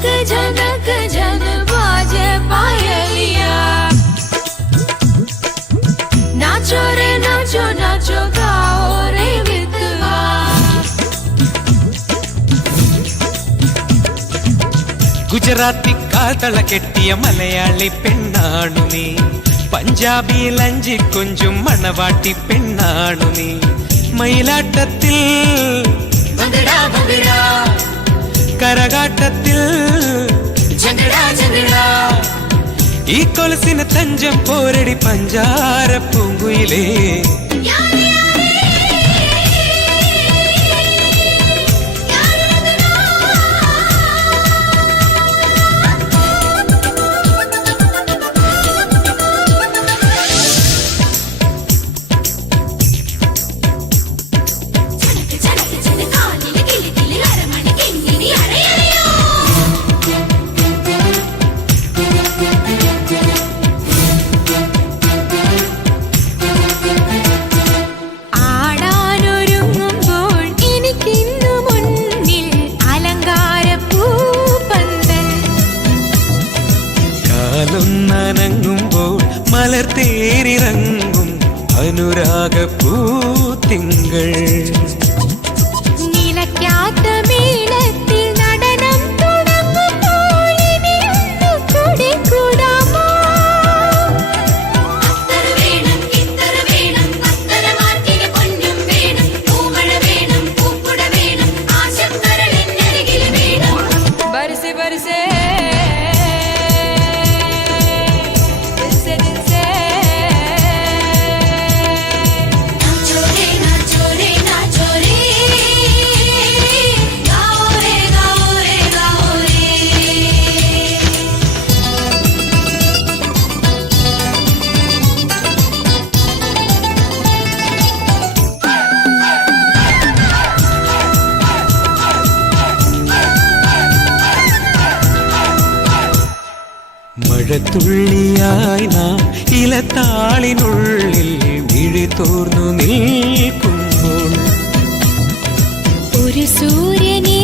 झनक झन बाजे पायलिया नाचो रे नाचो नाचो गाओ रे विधवा ഗുജറാത്തി കാതള കെട്ടിയ മലയാളി പെണ്ണാണു നീ പഞ്ചാബിയിൽ അഞ്ചി കൊഞ്ചും മണവാട്ടി പെണ്ണാണു നീ മയിലാട്ടത്തിൽ കരകാട്ടത്തിൽ ഈ കൊലസിന് തഞ്ചം പോരടി പഞ്ചാര പൂങ്കുയിലേ നനങ്ങുമ്പോൾ മലർ തേരിറങ്ങും അനുരാഗ പൂത്തിങ്കൾ നിലയ്ക്കാത്ത മേളത്തിൽ നടനം തുടങ്ങുമ്പോൾ ഇനിയൊന്നു കൂടെ കൂടാമോ അത്തര വേണം ഇത്തര വേണം അത്തര മാർക്കിന് പൊന്നും വേണം പൂമഴ വേണം പൂക്കുട വേണം ആശക്കരളിനരികിൽ വേണം ബർസെ ബർസെ മഴത്തുള്ളിയായി നാം ഇലത്താളിനുള്ളിൽ വിഴി തോർന്നു നിൽക്കുമ്പോൾ ഒരു സൂര്യനെ